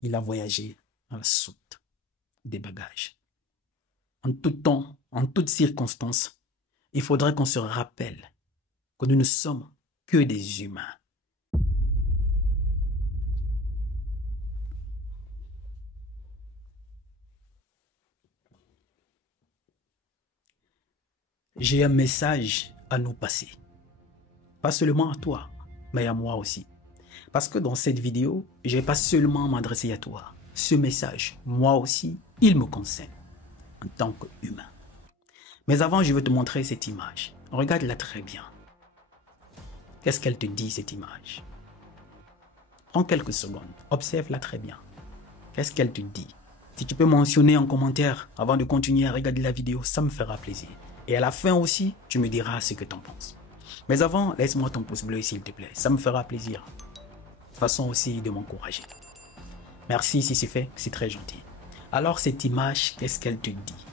Il a voyagé à la soute des bagages. En tout temps, en toutes circonstances, il faudrait qu'on se rappelle que nous ne sommes que des humains. J'ai un message à nous passer. Pas seulement à toi, mais à moi aussi. Parce que dans cette vidéo, je ne vais pas seulement m'adresser à toi. Ce message, moi aussi, il me concerne en tant qu'humain. Mais avant, je veux te montrer cette image. Regarde-la très bien. Qu'est-ce qu'elle te dit, cette image? Prends quelques secondes, observe-la très bien. Qu'est-ce qu'elle te dit? Si tu peux mentionner en commentaire avant de continuer à regarder la vidéo, ça me fera plaisir. Et à la fin aussi, tu me diras ce que tu en penses. Mais avant, laisse-moi ton pouce bleu s'il te plaît, ça me fera plaisir. Façon aussi de m'encourager. Merci si c'est fait, c'est très gentil. Alors cette image, qu'est-ce qu'elle te dit?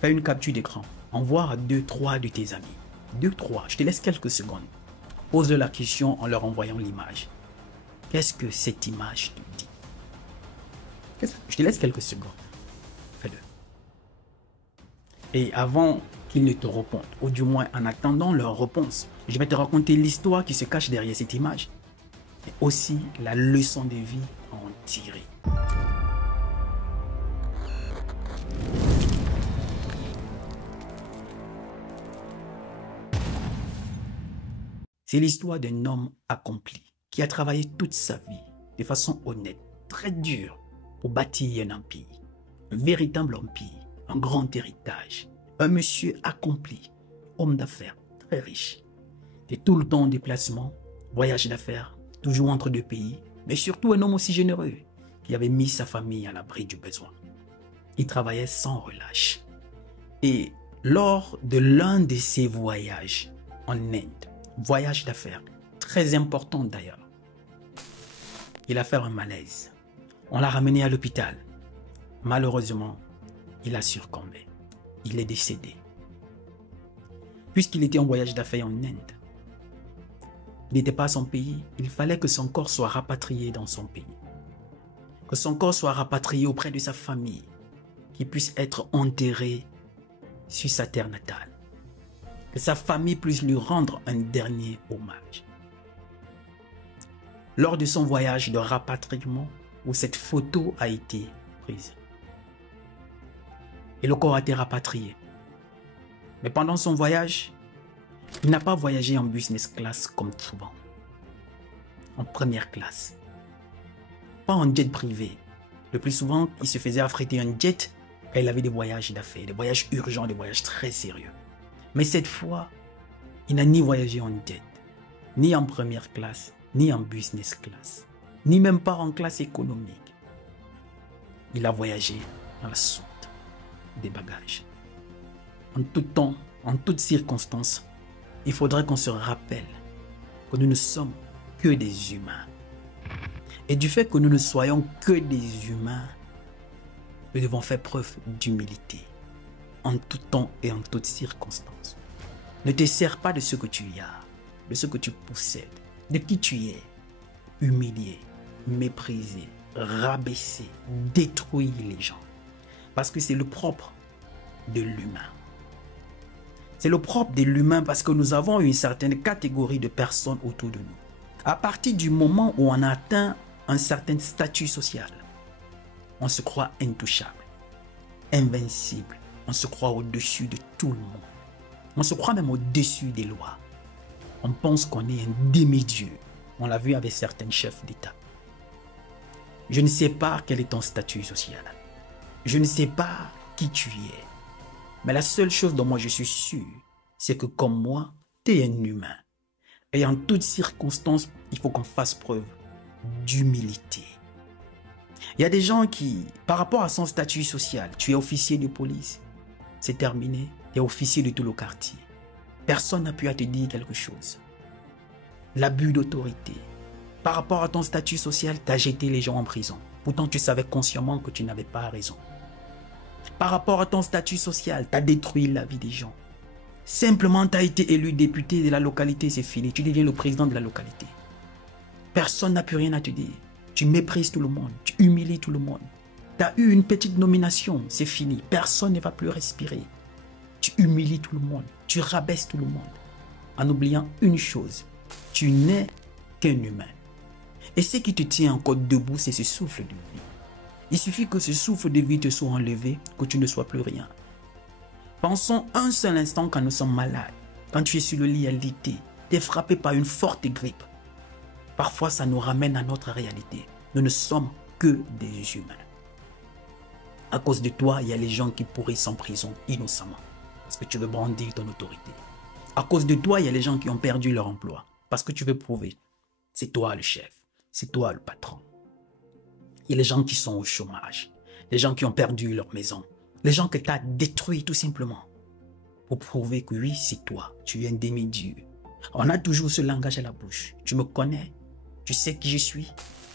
Fais une capture d'écran, envoie à 2-3 de tes amis. 2-3, je te laisse quelques secondes. Pose la question en leur envoyant l'image. Qu'est-ce que cette image te dit? Je te laisse quelques secondes. Fais-le. Et avant qu'ils ne te répondent, ou du moins en attendant leur réponse, je vais te raconter l'histoire qui se cache derrière cette image. Et aussi la leçon de vie à en tirer. C'est l'histoire d'un homme accompli qui a travaillé toute sa vie de façon honnête, très dure, pour bâtir un empire. Un véritable empire, un grand héritage. Un monsieur accompli, homme d'affaires, très riche. Et tout le temps en déplacement, voyage d'affaires, toujours entre deux pays, mais surtout un homme aussi généreux qui avait mis sa famille à l'abri du besoin. Il travaillait sans relâche. Et lors de l'un de ses voyages en Inde, voyage d'affaires, très important d'ailleurs, il a fait un malaise. On l'a ramené à l'hôpital. Malheureusement, il a succombé. Il est décédé. Puisqu'il était en voyage d'affaires en Inde, il n'était pas à son pays, il fallait que son corps soit rapatrié dans son pays. Que son corps soit rapatrié auprès de sa famille, qu'il puisse être enterré sur sa terre natale. Que sa famille puisse lui rendre un dernier hommage. Lors de son voyage de rapatriement, où cette photo a été prise, et le corps a été rapatrié. Mais pendant son voyage, il n'a pas voyagé en business class comme souvent. En première classe. Pas en jet privé. Le plus souvent, il se faisait affréter un jet quand il avait des voyages d'affaires, des voyages urgents, des voyages très sérieux. Mais cette fois, il n'a ni voyagé en jet, ni en première classe, ni en business class, ni même pas en classe économique. Il a voyagé à la soute des bagages. En tout temps, en toutes circonstances, il faudrait qu'on se rappelle que nous ne sommes que des humains. Et du fait que nous ne soyons que des humains, nous devons faire preuve d'humilité en tout temps et en toutes circonstances. Ne te sers pas de ce que tu as, de ce que tu possèdes, de qui tu es. Humilier, mépriser, rabaisser, détruire les gens. Parce que c'est le propre de l'humain. C'est le propre de l'humain parce que nous avons une certaine catégorie de personnes autour de nous. À partir du moment où on atteint un certain statut social, on se croit intouchable, invincible, on se croit au-dessus de tout le monde. On se croit même au-dessus des lois. On pense qu'on est un demi-dieu. On l'a vu avec certains chefs d'État. Je ne sais pas quel est ton statut social. Je ne sais pas qui tu es. Mais la seule chose dont moi je suis sûr, c'est que comme moi, tu es un humain. Et en toutes circonstances, il faut qu'on fasse preuve d'humilité. Il y a des gens qui, par rapport à son statut social, tu es officier de police, c'est terminé, tu es officier de tout le quartier. Personne n'a pu te dire quelque chose. L'abus d'autorité. Par rapport à ton statut social, tu as jeté les gens en prison. Pourtant, tu savais consciemment que tu n'avais pas raison. Par rapport à ton statut social, tu as détruit la vie des gens. Simplement, tu as été élu député de la localité, c'est fini. Tu deviens le président de la localité. Personne n'a plus rien à te dire. Tu méprises tout le monde. Tu humilies tout le monde. Tu as eu une petite nomination, c'est fini. Personne ne va plus respirer. Tu humilies tout le monde. Tu rabaisses tout le monde. En oubliant une chose, tu n'es qu'un humain. Et ce qui te tient encore debout, c'est ce souffle de vie. Il suffit que ce souffle de vie te soit enlevé, que tu ne sois plus rien. Pensons un seul instant quand nous sommes malades, quand tu es sur le lit à l'été, tu es frappé par une forte grippe. Parfois, ça nous ramène à notre réalité. Nous ne sommes que des humains. À cause de toi, il y a les gens qui pourrissent en prison innocemment, parce que tu veux brandir ton autorité. À cause de toi, il y a les gens qui ont perdu leur emploi, parce que tu veux prouver. C'est toi le chef, c'est toi le patron. Il y a les gens qui sont au chômage, les gens qui ont perdu leur maison, les gens que tu as détruits tout simplement, pour prouver que oui, c'est toi, tu es un demi-dieu. On a toujours ce langage à la bouche. Tu me connais, tu sais qui je suis,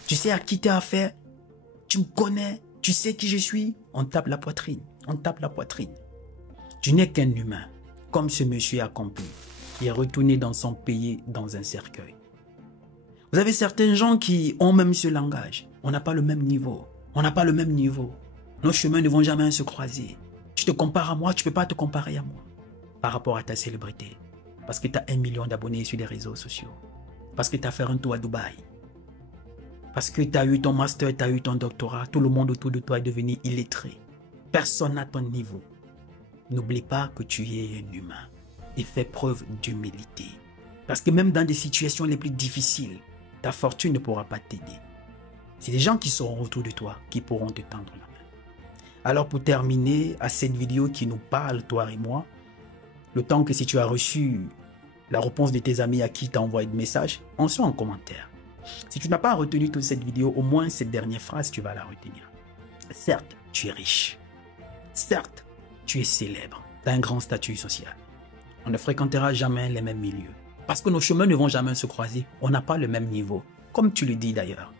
tu sais à qui tu as affaire, tu me connais, tu sais qui je suis. On tape la poitrine, on tape la poitrine. Tu n'es qu'un humain, comme ce monsieur accompli, qui est retourné dans son pays dans un cercueil. Vous avez certains gens qui ont même ce langage. On n'a pas le même niveau. On n'a pas le même niveau. Nos chemins ne vont jamais se croiser. Tu te compares à moi, tu ne peux pas te comparer à moi. Par rapport à ta célébrité. Parce que tu as 1 million d'abonnés sur les réseaux sociaux. Parce que tu as fait un tour à Dubaï. Parce que tu as eu ton master, tu as eu ton doctorat. Tout le monde autour de toi est devenu illettré. Personne n'a ton niveau. N'oublie pas que tu es un humain. Et fais preuve d'humilité. Parce que même dans des situations les plus difficiles, ta fortune ne pourra pas t'aider. C'est les gens qui seront autour de toi qui pourront te tendre la main. Alors pour terminer à cette vidéo qui nous parle, toi et moi, le temps que si tu as reçu la réponse de tes amis à qui tu as envoyé de message, en soit en commentaire. Si tu n'as pas retenu toute cette vidéo, au moins cette dernière phrase, tu vas la retenir. Certes, tu es riche. Certes, tu es célèbre. Tu as un grand statut social. On ne fréquentera jamais les mêmes milieux. Parce que nos chemins ne vont jamais se croiser. On n'a pas le même niveau. Comme tu le dis d'ailleurs.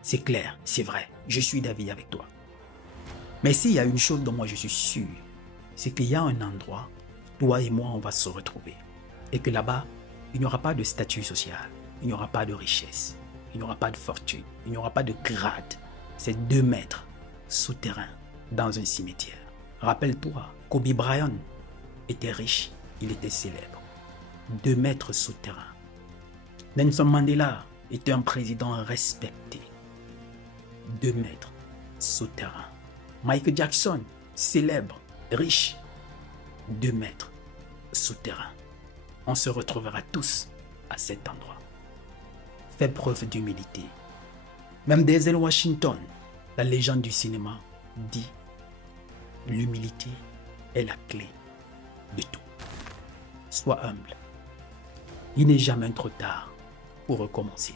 C'est clair, c'est vrai. Je suis d'avis avec toi. Mais s'il y a une chose dont moi je suis sûr, c'est qu'il y a un endroit, toi et moi, on va se retrouver. Et que là-bas, il n'y aura pas de statut social. Il n'y aura pas de richesse. Il n'y aura pas de fortune. Il n'y aura pas de grade. C'est 2 mètres souterrains dans un cimetière. Rappelle-toi, Kobe Bryant était riche. Il était célèbre. 2 mètres souterrains. Nelson Mandela était un président respecté. 2 mètres souterrains. Michael Jackson, célèbre, riche. 2 mètres souterrains. On se retrouvera tous à cet endroit. Fais preuve d'humilité. Même Denzel Washington, la légende du cinéma, dit « L'humilité est la clé de tout. » Sois humble. Il n'est jamais trop tard pour recommencer,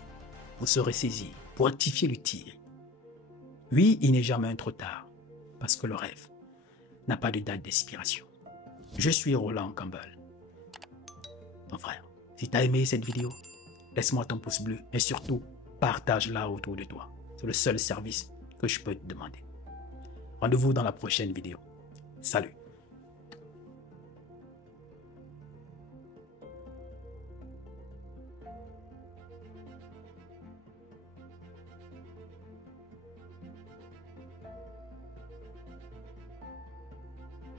pour se ressaisir, pour rectifier le tir. Oui, il n'est jamais trop tard, parce que le rêve n'a pas de date d'expiration. Je suis Roland Campbell, ton frère. Si tu as aimé cette vidéo, laisse-moi ton pouce bleu et surtout, partage-la autour de toi. C'est le seul service que je peux te demander. Rendez-vous dans la prochaine vidéo. Salut!